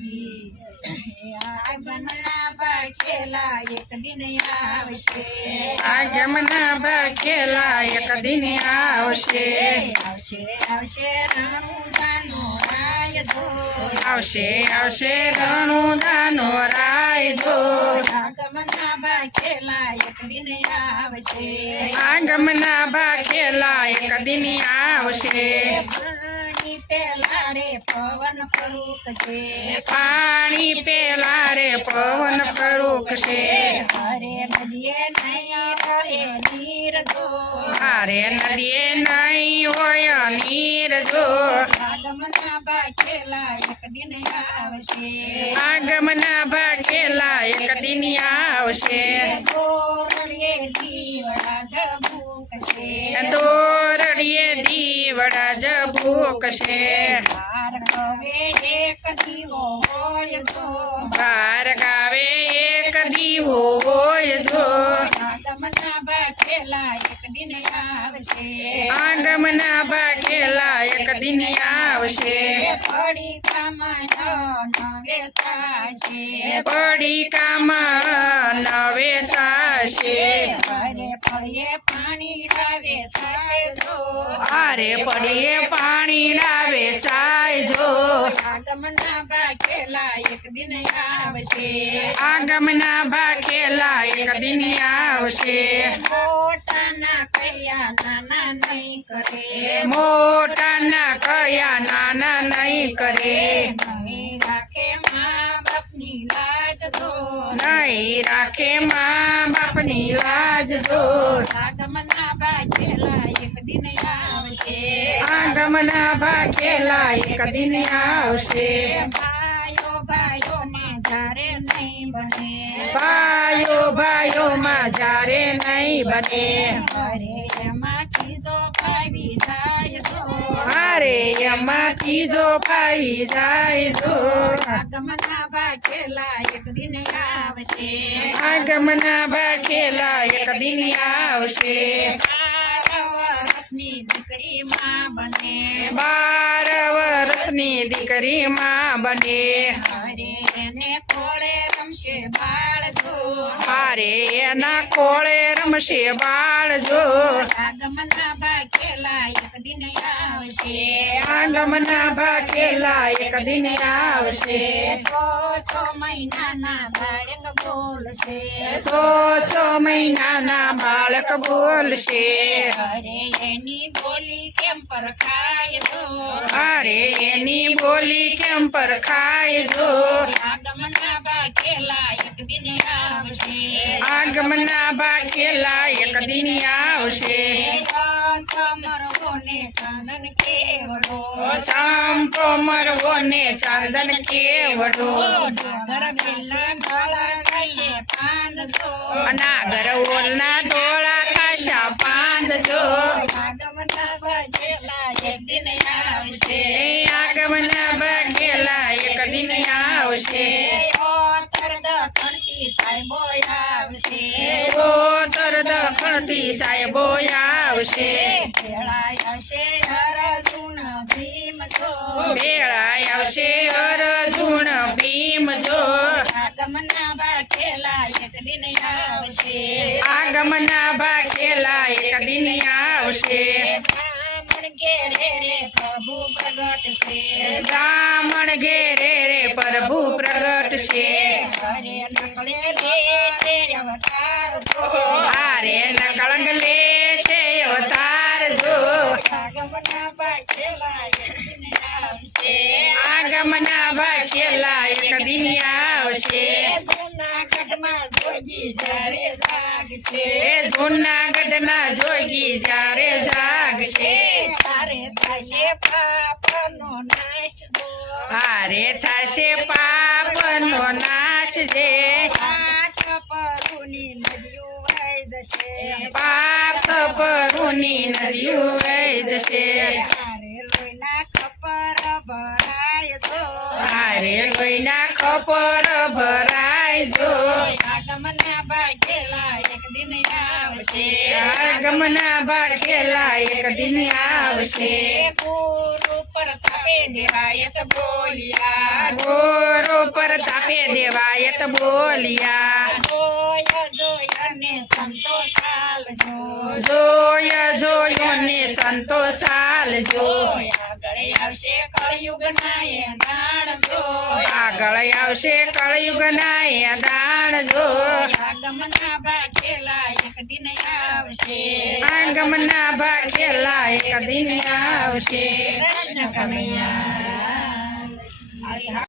કી જમના ભાખેલા એક દિન આવશે. આવશે આવશે આવશે રણુદાનો રાય ધો આવશે આવશે રણું દાનો રાય જો આગમના ભાખેલા એક દિન આવશે. આગમના ભાખેલા એક દિન આવશે. પેલા રે પવન ફરૂક છે. પાણી પેલા રે પવન ફરૂકશે હરે નદીએ નહીં નીર જો. હારે નદીએ નહીં હોય નીર જો. આગમના ભાગેલા એક દિન આવશે. આગમના ભાગેલા એક દિન આવશે. ભૂકશે બાર હવે એક દીવો હોય તો. બાર ગાવે એક દીવો હોય જો આગમના ભાખેલા એક દિન આવશે. આગમના ભાખેલા એક દિન આવશે પડી કામાં નવે સાશે. પડીકામાં નવે સાશે. હારે પડીએ પાણી લાવે સાય જો આગમના ભાખેલા એક દિન આવશે. આગમના ભાખેલા એક દિન આવશે. મોટાના કયા નાના નહીં કરે મોટાના કયા નાના નહીં કરે નહીં રાખે મા બાપની લાજ જો નહીં રાખે મા બાપની લાજ જો આગમના ભાખેલા એક દિન આવશે આગમના ભાખેલા એક દિન આવશે ભાઈઓ ભાઈઓ માં જ્યારે નહીં બને ભાઈઓ ભાઈઓમાં જ્યારે નહીં બને મારે એમાં ત્રીજો પાવી જાય જો આગમના ભાખેલા એક દિન આવશે આગમના ભાખેલા એક દિન આવશે બાર વર્ષની દીકરી માં બને બાર વર્ષની દીકરી માં બને અરે એને ખોળે રમશે બાળ જો મારે એના કોળે રમશે બાળ જો આગમના ભાખેલા એક દિન આવશે આગમના ભાખેલા એક દિન આવશે સો સો મહિનાના બાળક બોલશે સો છ મહિનાના બાળક બોલશે અરે એની બોલી કેમ પરખાય તો અરે એની બોલી કેમ પરખાય જો આગમના ભાખેલા એક દિન આવશે આગમના ભાખેલા એક દિન આવશે રામ કમરવો ને કાનન કેવડો. ચાંપો મરવો ને ચાંદન કેવડો. નાગર બેલા ઢોળર ગાશે પાન જો નાગર ઓલના ડોળા કાશા પાંદ જો આગમના ભાખેલા એક દિન દખણથી સાહેબો આવશે ભેળાય હશે અર્જુન ભીમ જો વેળા આવશે અર્જુન ભીમ જો આગમના ભાખેલા એક દિન આવશે આગમના ભાખેલા એક દિન આવશે બ્રાહ્મણ ઘેરે રે પ્રભુ પ્રગટ છે બ્રાહ્મણ ઘેરે રે પ્રભુ પ્રગટ છે હરે આગમના ભાખેલા એક દિન આવશે. જુનાગઢ ના જોગી જ્યારે જાગશે. તારે થશે પાપ નો નાશ જે. પાપ પરુની નદીઓ વહી જશે. લોહીના ખપર ભરાય જો આગમના ભાગેલા એક દિન આવશે આગમના ભાખેલા એક દિન આવશે ગુરુ પ્રતાપે નિરાયત બોલ્યા ગોરો પ્રતાપે દેવાયત બોલ્યા જોય જોય ને સંતો ચાલજો જોય જોયો ને સંતો સાલજો આગળ આવશે કળયુગ ના દાણ જો. આગળ આવશે કળયુગ ના દાણ ભાગેલા એક દિન આવશે. આગમના ભાગેલા એક દિન આવશે. કૃષ્ણ કનૈયા.